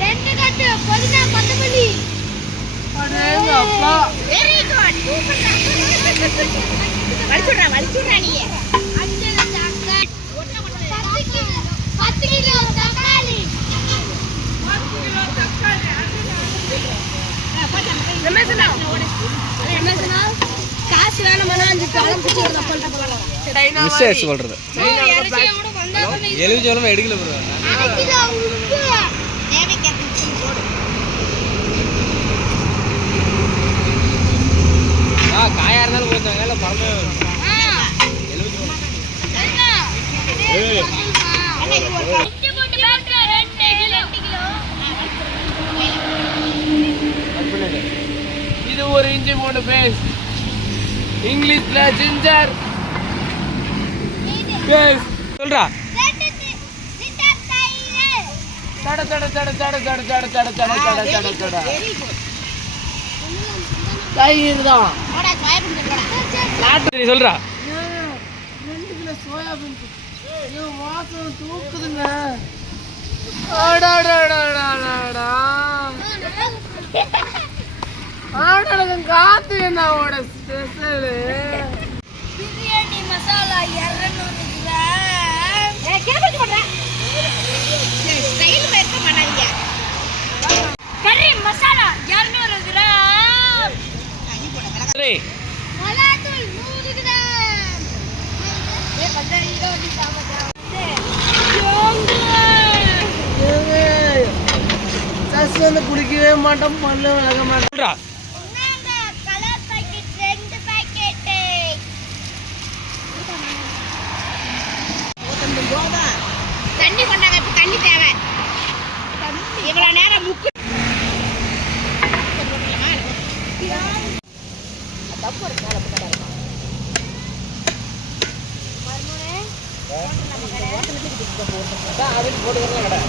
ரெண்டு கட்டு புதினா கொத்தமல்லி வலிச்சுடுறா வலிச்சுடுறா நீ. மிஸ் எடுக்கல ப்ரோ காயா இருந்தாலும் கொடுத்தாங்க இல்லை பழமே இது ஒரு இஞ்சி மூணு பேசு. இங்கிலீஷ்ல ஜிஞ்சர் சொல்றா. தட தட தட தட தட தட தட தட தட தட தட. தயிர் தான். சரி சொல்றா. ரெண்டு கிலோ சோயாபீன் வாசம் தூக்குதுங்க. அடடடடடடா. ஆடடங்க காத்து என்னோட ஸ்பெஷலு பிரியாணி மசாலா இரநூறு கிராம் கறி மசாலா இரநூறு கிராம். சரி. மிளகாத்தூள் நூறு கிராம். சஸ் வந்து குடிக்கவே மாட்டோம் பல்லு விளக்க மாட்டோம். போதும் தண்ணி கொண்டாங்க இப்போ தண்ணி தேவை. இவ்வளோ நேரம் முக்கு தப்பு ஒரு மேலே போட்டு இருக்கும் அவன் போட்டுக்கிறதுலாம் கடை